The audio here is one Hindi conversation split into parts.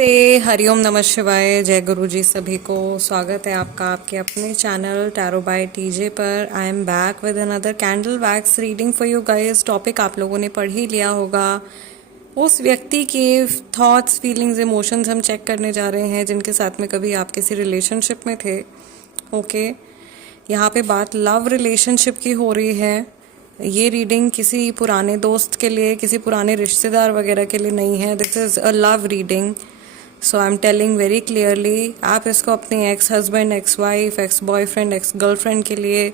नमस्ते, हरिओम, नमः शिवाय, जय गुरु जी सभी को। स्वागत है आपका आपके अपने चैनल टैरो बाय टीजे पर। I am back with another candle wax reading for you guys. Topic आप लोगों ने पढ़ ही लिया होगा। उस व्यक्ति के थॉट्स, फीलिंग्स, इमोशंस हम चेक करने जा रहे हैं जिनके साथ में कभी आप किसी रिलेशनशिप में थे। ओके, यहाँ पे बात लव रिलेशनशिप की हो रही है। ये रीडिंग किसी पुराने दोस्त के लिए, किसी पुराने रिश्तेदार वगैरह के लिए नहीं है। This is a love reading. So I am telling very clearly, आप इसको अपने ex husband, ex wife, ex boyfriend, ex girlfriend के लिए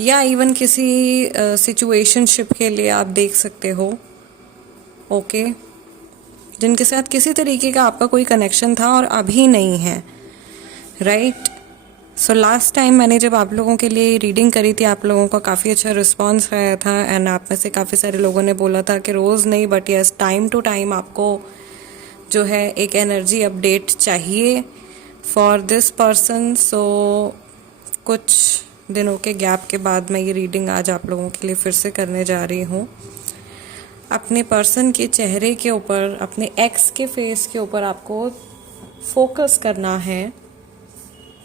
या इवन किसी सिचुएशनशिप के लिए आप देख सकते हो। ओके, जिनके साथ किसी तरीके का आपका कोई कनेक्शन था और अभी नहीं है, राइट। सो लास्ट टाइम मैंने जब आप लोगों के लिए रीडिंग करी थी, आप लोगों का काफ़ी अच्छा रिस्पांस आया था एंड आप में से काफ़ी सारे लोगों ने बोला था कि रोज़ नहीं but yes time to time आपको जो है एक एनर्जी अपडेट चाहिए फॉर दिस पर्सन। सो कुछ दिनों के गैप के बाद मैं ये रीडिंग आज आप लोगों के लिए फिर से करने जा रही हूँ। अपने पर्सन के चेहरे के ऊपर, अपने एक्स के फेस के ऊपर आपको फोकस करना है,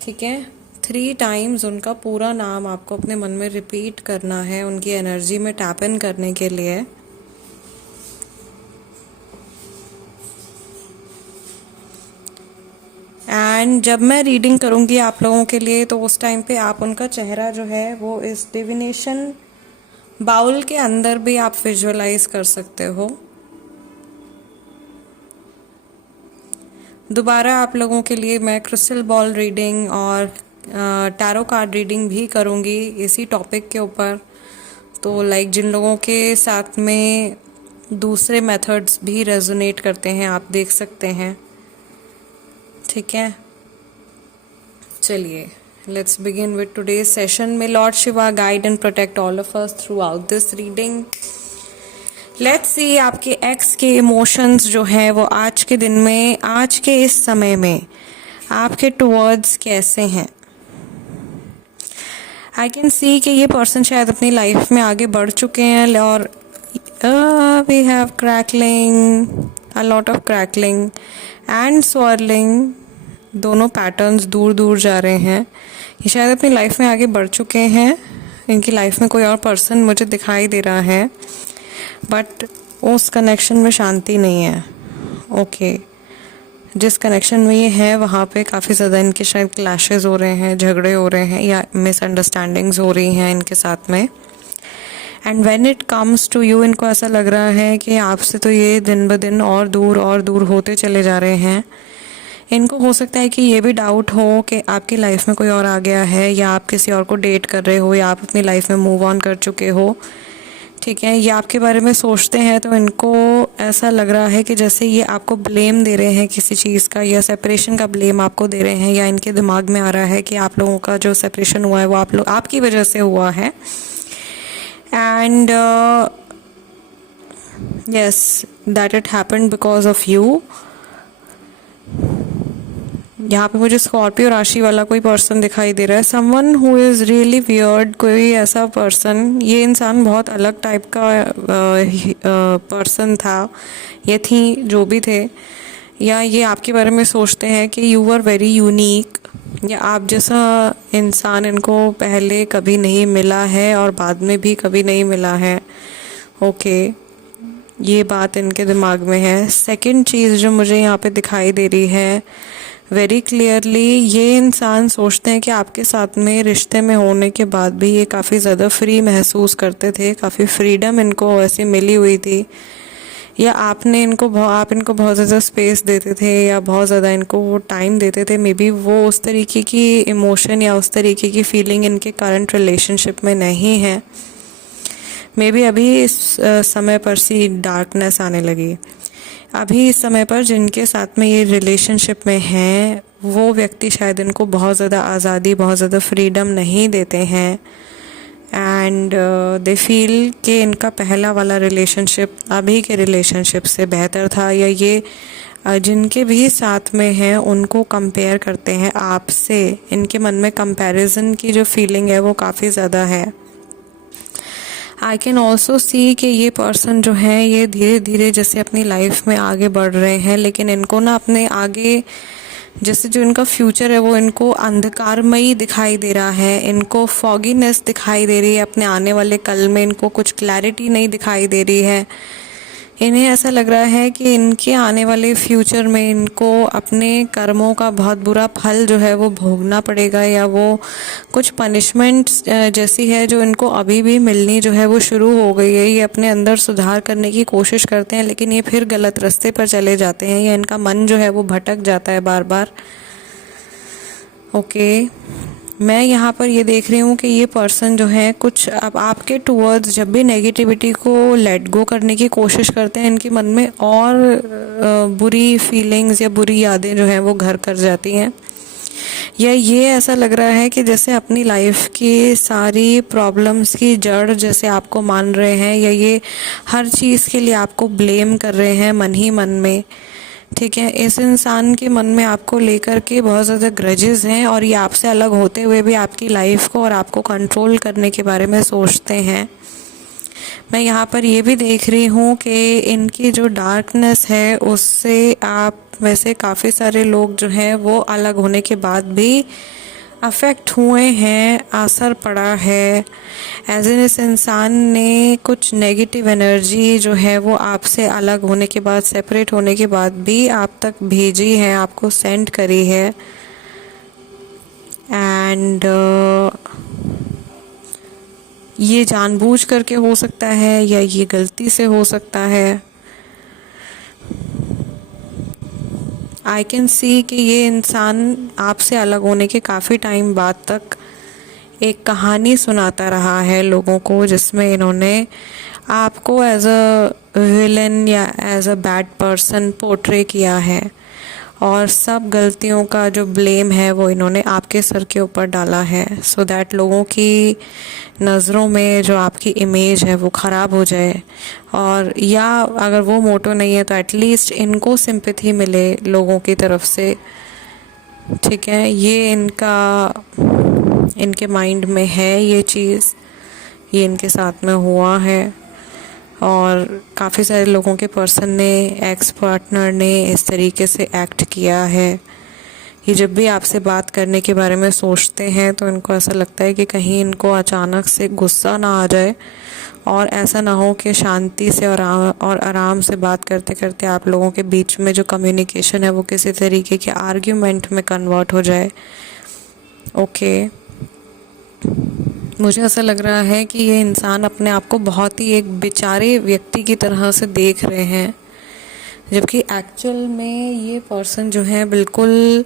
ठीक है। 3 टाइम्स उनका पूरा नाम आपको अपने मन में रिपीट करना है उनकी एनर्जी में टैप इन करने के लिए। एंड जब मैं रीडिंग करूंगी आप लोगों के लिए तो उस टाइम पे आप उनका चेहरा जो है वो इस डिविनेशन बाउल के अंदर भी आप विजुअलाइज कर सकते हो। दोबारा आप लोगों के लिए मैं क्रिस्टल बॉल रीडिंग और टैरो कार्ड रीडिंग भी करूंगी इसी टॉपिक के ऊपर। तो लाइक जिन लोगों के साथ में दूसरे मेथड्स भी रेजोनेट करते हैं आप देख सकते हैं, ठीक है। चलिए, let's begin with today's session. May lord Shiva guide and protect all of us throughout this reading. Let's see आपके एक्स के इमोशंस जो हैं वो आज के दिन में, आज के इस समय में आपके टुवर्ड्स कैसे हैं। आई कैन सी कि ये पर्सन शायद अपनी लाइफ में आगे बढ़ चुके हैं और we have crackling, a lot of crackling and swirling, दोनों पैटर्न्स दूर दूर जा रहे हैं। ये शायद अपनी लाइफ में आगे बढ़ चुके हैं। इनकी लाइफ में कोई और पर्सन मुझे दिखाई दे रहा है बट उस कनेक्शन में शांति नहीं है। ओके, जिस कनेक्शन में ये है वहाँ पे काफ़ी ज़्यादा इनके शायद क्लैशेस हो रहे हैं, झगड़े हो रहे हैं या मिसअंडरस्टैंडिंग्स हो रही हैं इनके साथ में। And when it comes to you, इनको ऐसा लग रहा है कि आपसे तो ये दिन ब दिन और दूर होते चले जा रहे हैं। इनको हो सकता है कि ये भी डाउट हो कि आपकी लाइफ में कोई और आ गया है या आप किसी और को डेट कर रहे हो या आप अपनी लाइफ में मूव ऑन कर चुके हो, ठीक है। ये आपके बारे में सोचते हैं तो इनको ऐसा लग रहा है कि जैसे ये आपको ब्लेम दे रहे हैं किसी चीज़ का, या सेपरेशन का ब्लेम आपको दे रहे हैं, या इनके दिमाग में आ रहा है कि आप लोगों का जो सेपरेशन हुआ है वो आपकी वजह से हुआ है। And yes, that it happened because of you. यहाँ पे मुझे स्कॉर्पियो राशि वाला कोई पर्सन दिखाई दे रहा है, someone who is really weird, कोई ऐसा पर्सन। ये इंसान बहुत अलग टाइप का पर्सन था, ये थी, जो भी थे, या ये आपके बारे में सोचते हैं कि यू आर वेरी यूनिक, या आप जैसा इंसान इनको पहले कभी नहीं मिला है और बाद में भी कभी नहीं मिला है। ओके, ये बात इनके दिमाग में है। सेकंड चीज़ जो मुझे यहाँ पे दिखाई दे रही है वेरी क्लियरली, ये इंसान सोचते हैं कि आपके साथ में रिश्ते में होने के बाद भी ये काफ़ी ज़्यादा फ्री महसूस करते थे, काफ़ी फ्रीडम इनको ऐसी मिली हुई थी, या आप इनको बहुत ज़्यादा स्पेस देते थे या बहुत ज़्यादा इनको वो टाइम देते थे। मे बी वो उस तरीके की इमोशन या उस तरीके की फीलिंग इनके करंट रिलेशनशिप में नहीं है। मे बी अभी इस समय पर सी डार्कनेस आने लगी। अभी इस समय पर जिनके साथ में ये रिलेशनशिप में हैं वो व्यक्ति शायद इनको बहुत ज़्यादा आज़ादी, बहुत ज़्यादा फ्रीडम नहीं देते हैं। एंड दे फील कि इनका पहला वाला रिलेशनशिप अभी के रिलेशनशिप से बेहतर था, या ये जिनके भी साथ में हैं उनको कंपेयर करते हैं आपसे। इनके मन में कंपैरिजन की जो फीलिंग है वो काफ़ी ज़्यादा है। आई कैन ऑल्सो सी कि ये पर्सन जो है ये धीरे धीरे जैसे अपनी लाइफ में आगे बढ़ रहे हैं, लेकिन इनको ना अपने आगे जैसे जो इनका फ्यूचर है वो इनको अंधकारमयी दिखाई दे रहा है, इनको फॉगीनेस दिखाई दे रही है, अपने आने वाले कल में इनको कुछ क्लैरिटी नहीं दिखाई दे रही है। इन्हें ऐसा लग रहा है कि इनके आने वाले फ्यूचर में इनको अपने कर्मों का बहुत बुरा फल जो है वो भोगना पड़ेगा, या वो कुछ पनिशमेंट जैसी है जो इनको अभी भी मिलनी जो है वो शुरू हो गई है। ये अपने अंदर सुधार करने की कोशिश करते हैं, लेकिन ये फिर गलत रास्ते पर चले जाते हैं, या इनका मन जो है वो भटक जाता है बार बार। ओके, मैं यहाँ पर ये देख रही हूँ कि ये पर्सन जो है कुछ अब आपके टूवर्ड्स जब भी नेगेटिविटी को लेट गो करने की कोशिश करते हैं, इनके मन में और बुरी फीलिंग्स या बुरी यादें जो हैं वो घर कर जाती हैं। या ये ऐसा लग रहा है कि जैसे अपनी लाइफ की सारी प्रॉब्लम्स की जड़ जैसे आपको मान रहे हैं, या ये हर चीज़ के लिए आपको ब्लेम कर रहे हैं मन ही मन में। ठीक है, इस इंसान के मन में आपको लेकर के बहुत ज़्यादा ग्रजेस हैं, और ये आपसे अलग होते हुए भी आपकी लाइफ को और आपको कंट्रोल करने के बारे में सोचते हैं। मैं यहाँ पर ये भी देख रही हूँ कि इनकी जो डार्कनेस है उससे आप वैसे काफ़ी सारे लोग जो हैं वो अलग होने के बाद भी अफेक्ट हुए हैं, असर पड़ा है। एज इन इस इंसान ने कुछ नेगेटिव एनर्जी जो है वो आपसे अलग होने के बाद, सेपरेट होने के बाद भी आप तक भेजी है, आपको सेंड करी है। एंड ये जानबूझ करके हो सकता है या ये गलती से हो सकता है। आई कैन सी कि ये इंसान आपसे अलग होने के काफ़ी टाइम बाद तक एक कहानी सुनाता रहा है लोगों को, जिसमें इन्होंने आपको एज अ विलन या as a bad person portray किया है, और सब गलतियों का जो ब्लेम है वो इन्होंने आपके सर के ऊपर डाला है, सो दैट लोगों की नज़रों में जो आपकी इमेज है वो ख़राब हो जाए। और या अगर वो मोटो नहीं है तो एटलीस्ट इनको सिंपैथी मिले लोगों की तरफ से। ठीक है, ये इनके माइंड में है ये चीज़, ये इनके साथ में हुआ है, और काफ़ी सारे लोगों के पर्सन ने, एक्स पार्टनर ने इस तरीके से एक्ट किया है। ये जब भी आपसे बात करने के बारे में सोचते हैं तो इनको ऐसा लगता है कि कहीं इनको अचानक से गुस्सा ना आ जाए, और ऐसा ना हो कि शांति से और आराम से बात करते करते आप लोगों के बीच में जो कम्युनिकेशन है वो किसी तरीके के आर्ग्यूमेंट में कन्वर्ट हो जाए। ओके, मुझे ऐसा लग रहा है कि ये इंसान अपने आप को बहुत ही एक बेचारे व्यक्ति की तरह से देख रहे हैं, जबकि एक्चुअल में ये पर्सन जो है बिल्कुल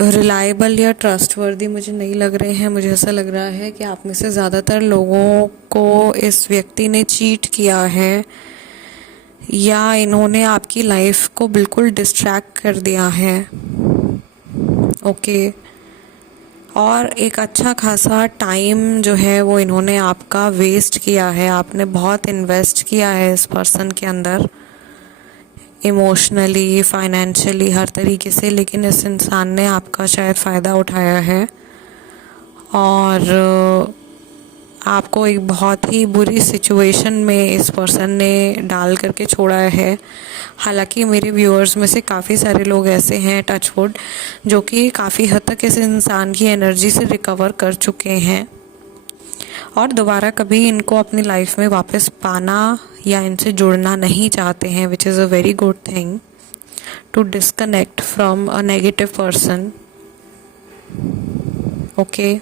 रिलायबल या ट्रस्टवर्दी मुझे नहीं लग रहे हैं। मुझे ऐसा लग रहा है कि आप में से ज़्यादातर लोगों को इस व्यक्ति ने चीट किया है, या इन्होंने आपकी लाइफ को बिल्कुल डिस्ट्रैक्ट कर दिया है। ओके, और एक अच्छा खासा टाइम जो है वो इन्होंने आपका वेस्ट किया है, आपने बहुत इन्वेस्ट किया है इस पर्सन के अंदर, इमोशनली, फाइनेंशियली, हर तरीके से, लेकिन इस इंसान ने आपका शायद फ़ायदा उठाया है और आपको एक बहुत ही बुरी सिचुएशन में इस पर्सन ने डाल करके छोड़ा है। हालांकि मेरे व्यूअर्स में से काफ़ी सारे लोग ऐसे हैं, टचवुड, जो कि काफ़ी हद तक इस इंसान की एनर्जी से रिकवर कर चुके हैं और दोबारा कभी इनको अपनी लाइफ में वापस पाना या इनसे जुड़ना नहीं चाहते हैं, which is a very good thing to disconnect from a negative person. Okay,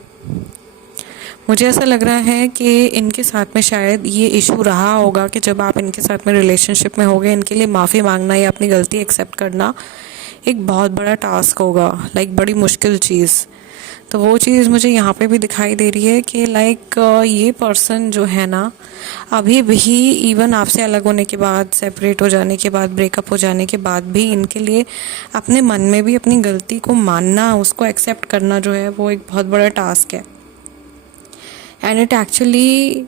मुझे ऐसा लग रहा है कि इनके साथ में शायद ये इशू रहा होगा कि जब आप इनके साथ में रिलेशनशिप में होगे, इनके लिए माफ़ी मांगना या अपनी गलती एक्सेप्ट करना एक बहुत बड़ा टास्क होगा, लाइक बड़ी मुश्किल चीज़। तो वो चीज़ मुझे यहाँ पे भी दिखाई दे रही है कि लाइक ये पर्सन जो है ना, अभी भी इवन आपसे अलग होने के बाद, सेपरेट हो जाने के बाद, ब्रेकअप हो जाने के बाद भी इनके लिए अपने मन में भी अपनी गलती को मानना, उसको एक्सेप्ट करना जो है वो एक बहुत बड़ा टास्क है। And it actually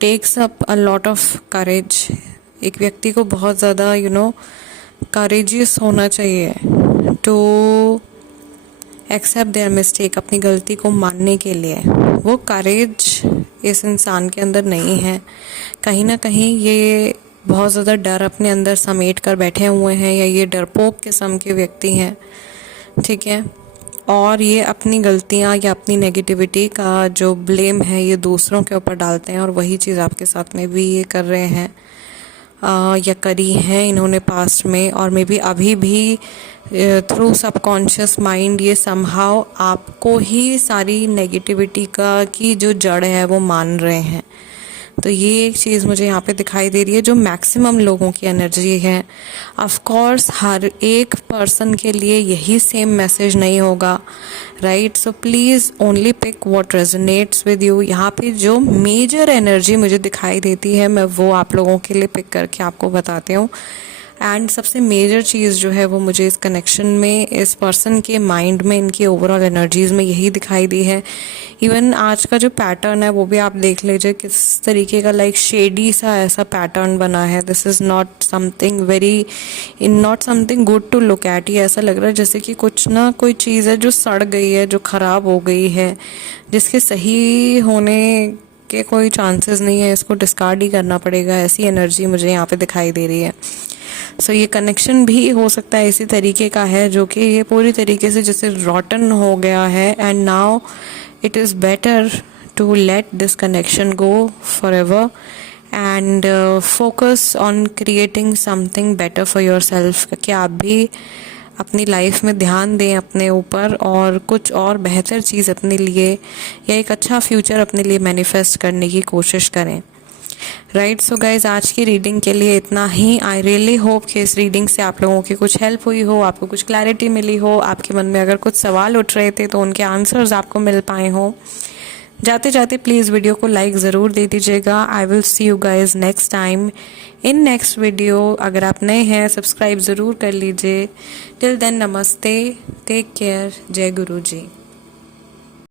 takes up a lot of courage. एक व्यक्ति को बहुत ज़्यादा करेजियस होना चाहिए टू एक्सेप्ट देयर मिस्टेक, अपनी गलती को मानने के लिए। वो करेज इस इंसान के अंदर नहीं है। कहीं ना कहीं ये बहुत ज़्यादा डर अपने अंदर समेट कर बैठे हुए हैं, या ये डरपोक किस्म के व्यक्ति हैं, ठीक है। और ये अपनी गलतियां या अपनी नेगेटिविटी का जो ब्लेम है ये दूसरों के ऊपर डालते हैं, और वही चीज़ आपके साथ में भी ये कर रहे हैं या करी हैं इन्होंने पास्ट में, और मे बी अभी भी थ्रू सबकॉन्शियस माइंड ये समहाउ आपको ही सारी नेगेटिविटी का की जो जड़ है वो मान रहे हैं। तो ये एक चीज़ मुझे यहाँ पे दिखाई दे रही है जो मैक्सिमम लोगों की एनर्जी है। ऑफ कोर्स हर एक पर्सन के लिए यही सेम मैसेज नहीं होगा, right. So please only pick what resonates with you. यहाँ पे जो मेजर एनर्जी मुझे दिखाई देती है मैं वो आप लोगों के लिए पिक करके आपको बताती हूँ। एंड सबसे मेजर चीज़ जो है वो मुझे इस कनेक्शन में, इस पर्सन के माइंड में, इनकी ओवरऑल एनर्जीज़ में यही दिखाई दी है। इवन आज का जो पैटर्न है वो भी आप देख लीजिए किस तरीके का लाइक शेडी सा ऐसा पैटर्न बना है। This is not something very not something good to look at. ये ऐसा लग रहा है जैसे कि कुछ ना कोई चीज़ है जो सड़ गई है, जो ख़राब हो गई है, जिसके सही होने के कोई चांसेस नहीं है, इसको डिस्कार्ड ही करना पड़ेगा। ऐसी एनर्जी मुझे यहाँ पे दिखाई दे रही है। सो ये कनेक्शन भी हो सकता है इसी तरीके का है, जो कि ये पूरी तरीके से जैसे रॉटन हो गया है, and now it is better to let this connection go forever and focus on creating something better for yourself. कि आप भी अपनी लाइफ में ध्यान दें अपने ऊपर, और कुछ और बेहतर चीज़ अपने लिए या एक अच्छा फ्यूचर अपने लिए मैनिफेस्ट करने की कोशिश करें, राइट। सो गाइज आज की रीडिंग के लिए इतना ही। आई रियली होप कि इस रीडिंग से आप लोगों की कुछ हेल्प हुई हो, आपको कुछ क्लैरिटी मिली हो, आपके मन में अगर कुछ सवाल उठ रहे थे तो उनके आंसर्स आपको मिल पाए हों। जाते जाते प्लीज़ वीडियो को लाइक ज़रूर दे दीजिएगा। I will see you guys next time in next video. अगर आप नए हैं सब्सक्राइब ज़रूर कर लीजिए। टिल देन नमस्ते, टेक केयर, जय गुरु जी।